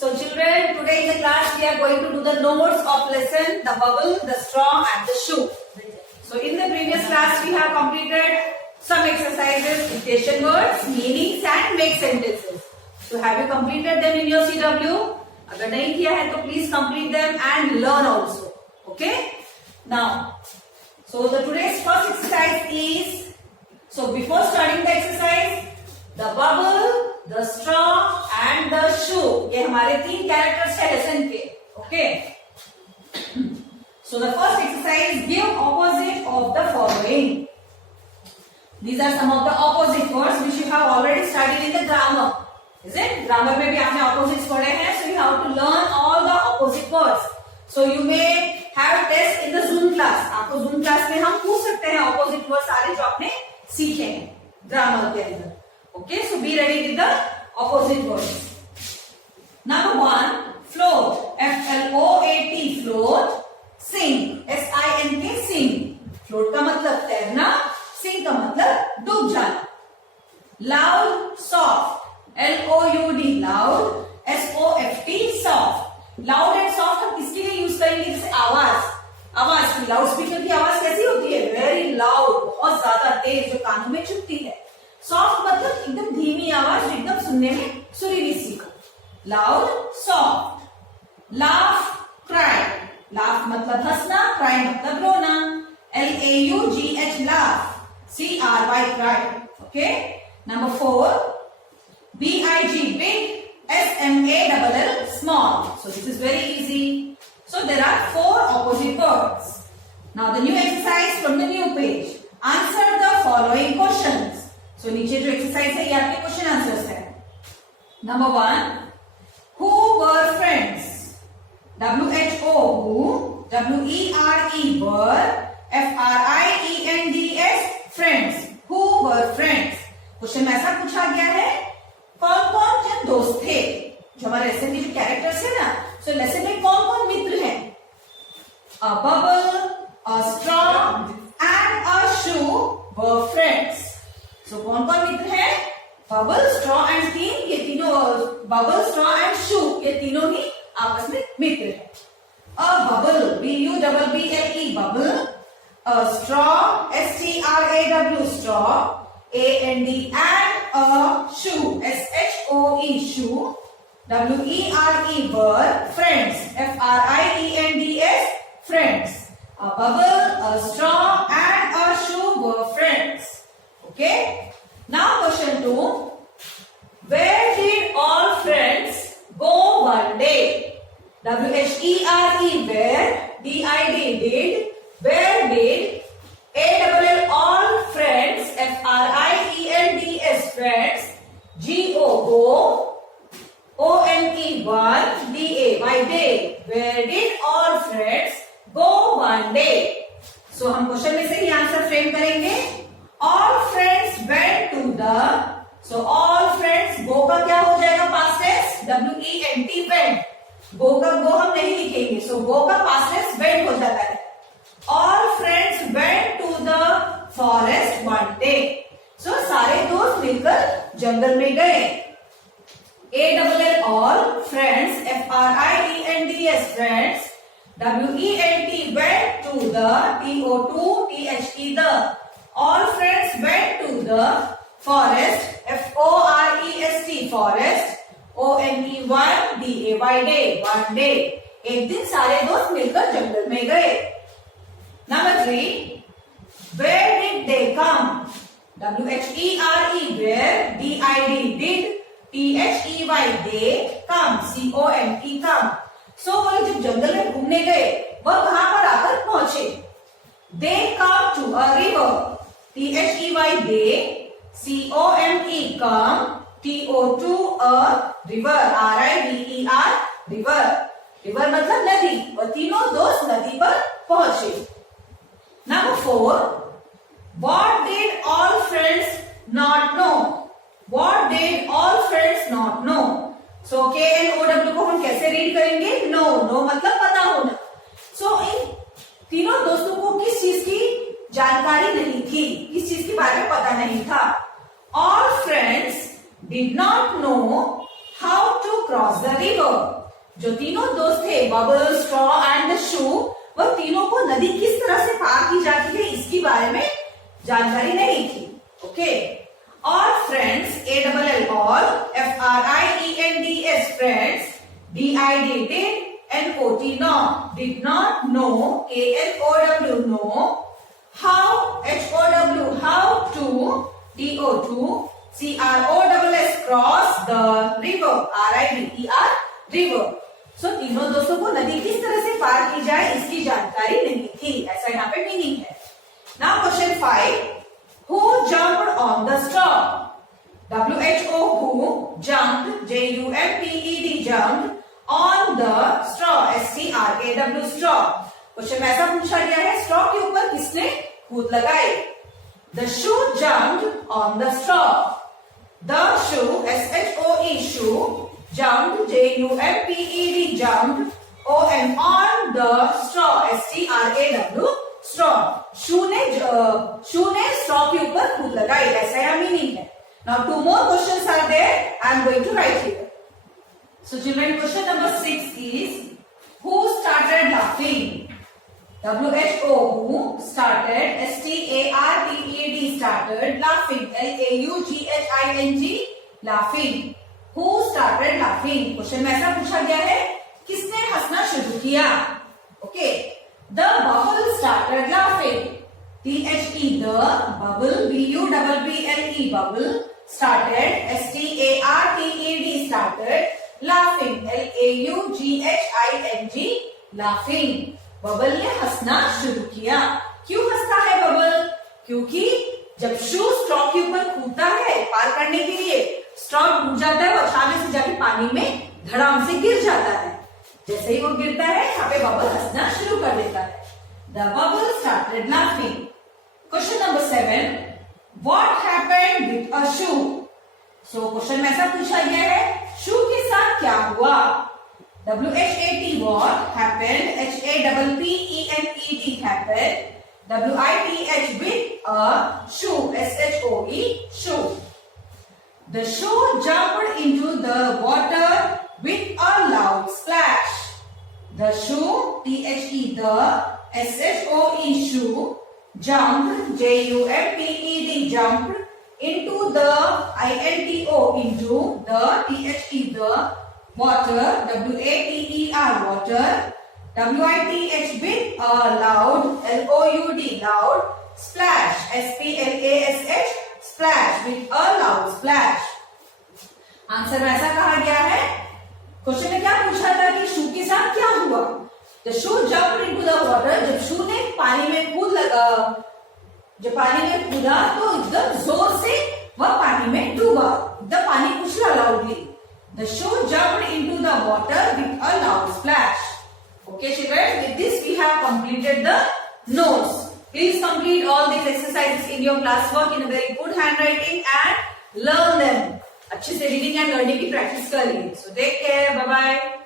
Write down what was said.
So children, today in the class we are going to do the notes of lesson, the bubble, the straw and the shoe. So in the previous class we have completed some exercises, dictation words, meanings and make sentences. So have you completed them in your CW? अगर नहीं किया है तो please complete them and learn also. Okay? Now, so the today's first exercise is, so before starting the exercise, the bubble, the straw and the shoe. ये हमारे तीन characters है lesson के. Okay? So the first exercise, give opposite of the following. These are some of the opposite words which you have already studied in the grammar. Is it? Grammar में भी आपने opposites पढ़े हैं, so you have to learn all the opposite words. So you may have test in the Zoom class. आपको Zoom class में हम पूछ सकते हैं opposite words सारे जो आपने सीखे हैं grammar के अंदर. Okay, so be ready with the opposite words. Number 1, float. F-L-O-A-T, float. Sink. S-I-N-K, sink. Float का मतलब तैरना, sink का मतलब डूब जाना. Loud, soft. L-O-U-D, loud. S-O-F-T, soft. Loud and soft हम किसके लिए यूज करेंगे? जैसे आवाज की, लाउड स्पीकर की आवाज कैसी होती है? वेरी लाउड, बहुत ज्यादा तेज, जो कानों में चुभती है. सॉफ्ट मतलब एकदम धीमी आवाज जो एकदम सुनने में सुरीली सी हो. Loud, soft. Laugh, cry. Laugh मतलब हंसना, क्राई मतलब रोना. L-A-U-G-H, laugh. C-R-Y, cry. Okay. Number 4, B-I-G, big. S-M-A-L-L, small. So this is very easy. So there are 4 opposite words. Now the new exercise from the new page. Answer the following questions. So नीचे जो exercise है ये आपके question answers है. Number 1, who were friends? W-H-O, who. W-E-R-E, were. F-R-I-E-N-D-S, friends. Who were friends? Question में ऐसा पूछा गया है, कौन कौन जन दोस्त थे? जो हमारे लेसन के जो कैरेक्टर्स है ना, सो लेसन में कौन कौन मित्र हैं? A bubble, a straw and a shoe were friends. So कौन कौन मित्र हैं? Bubble, straw and steam, ये तीनों, bubble, straw and shoe, ये तीनों ही आपस में मित्र हैं. A bubble, B-U-B-B-L-E, bubble. A straw, S-T-R-A-W, straw. A-N-D, and a shoe, S-H-O-E, shoe. W-E-R-E, were. Friends, F-R-I-E-N-D-S, friends. A bubble, a straw and a shoe were friends. Okay. Now question 2. Where did all friends go one day? W-H-E-R-E, where. D-I-D, did. Where did. A-double-L, all friends. F-R-I-E-N-D-S, friends. G-O, go. O-N-E, one. D-A, by day. Where did all friends go one day? So हम question में से ही answer frame करेंगे. All friends went to the. So all friends, go का क्या हो जाएगा past tense? W-E-N-T, went. Go का go हम नहीं लिखेंगे. So go का past tense went हो जाता है. All friends went to the forest one day. So सारे दोस्त मिलकर जंगल में गए. A-double-L, all friends. F-R-I-E-N-D-S, friends. W-E-N-T, went to the. T-O-2-T-H-E, the. All friends went to the forest. F-O-R-E-S-T, forest. O-N-E, one. D-A-Y, day, one day. एक दिन सारे दोस्त मिलकर जंगल में गए. Number 3, where did they come? W-H-E-R-E, where. D-I-D, did. T-H-E-Y, they come. C-O-M-E, come. So वो जब जंगल में घूमने गए, वह कहां पर आकर पहुंचे? They come to a river. T-H-E-Y, they. C-O-M-E, come. T-O-2, a river. R-I-V-E-R, river. River मतलब नदी. और तीनों दोस्त नदी पर पहुंचे. Number 4, what did all friends not know? What did all friends not know? So K-N-O-W को हम कैसे रीड करेंगे? No, no मतलब पता होना. So इन तीनों दोस्तों को किस चीज की जानकारी नहीं थी, किस चीज के बारे में पता नहीं था? All friends did not know how to cross the river. जो तीनों दोस्त थे, bubble, straw and the shoe, वह तीनों को नदी किस तरह से पार की जाती है इसके बारे में जानकारी नहीं थी. Okay. All friends, ALL, all, FRIENDS, friends, DID, did, NOT, not, did not, know, KNOW, know, how, HOW, how to, DO2, CROSS, cross the river, RIVER, river. So तीनों दोस्तों को नदी किस तरह से पार की जाए इसकी जानकारी नहीं थी, ऐसा यहाँ पे मीनिंग है. Now question 5. Who jumped on the straw? WHO, who jumped, JUMPED, jumped on the straw, STRAW, straw. Question में ऐसा पूछा गया है, स्ट्रॉ के ऊपर किसने कूद लगाई? The shoe jumped on the straw. The shoe, SHOE, shoe, jumped, JUMPED, jumped, on the straw, STRAW, straw. शू ने स्ट्रॉ के ऊपर कूद लगाई, ऐसा यह मीनिंग है. Now 2 more questions are there. I am going to write here. So children, question number 6 is, who started laughing? WHO, who started, STARTED, started laughing, LAUGHING, laughing. Who started laughing? Question में ऐसा पूछा गया है, किसने हंसना शुरू किया? Okay. The bubble started laughing. THE, the bubble, BUBBLE, bubble, started, STARTED, started, laughing, LAUGHING, laughing. Bubble ने हंसना शुरू किया. क्यों हंसता है बबल? क्योंकि जब शू स्ट्रॉ के ऊपर कूदता है पार करने के लिए, स्ट्रॉ टूट जाता है और अचानक से जाके पानी में धड़ाम से गिर जाता है. जैसे ही वो गिरता है, यहाँ पे बबल हंसना शुरू कर देता है. The bubble started laughing. Question number 7. What happened with a shoe? So question में ऐसा पूछा गया है, शू के साथ क्या हुआ? WHAT, what happened? HAPPENED, happened. WITH, with a shoe, SHOE, shoe. The shoe jumped into the water with a loud splash. The shoe, THE, the SHOE, shoe, jumped, JUMPED, jumped, into the INTO, into the THE, the water, WATER, water, WITH, with a loud, LOUD, loud, splash, SPLASH, splash, with a loud splash. Answer में ऐसा कहा गया है. Question में क्या पूछा था कि शू के साथ क्या हुआ? The shoe jumped into the water. जब शू ने पानी में कूदा तो एकदम जोर से वह पानी में डूबा, एकदम पानी उछला loudly. The shoe jumped into the water with a loud splash. Okay children, with this we have completed the notes. Please complete all these exercises in your classwork in a very good handwriting and learn them. अच्छे से reading and learning की practice करिए. So take care, bye bye.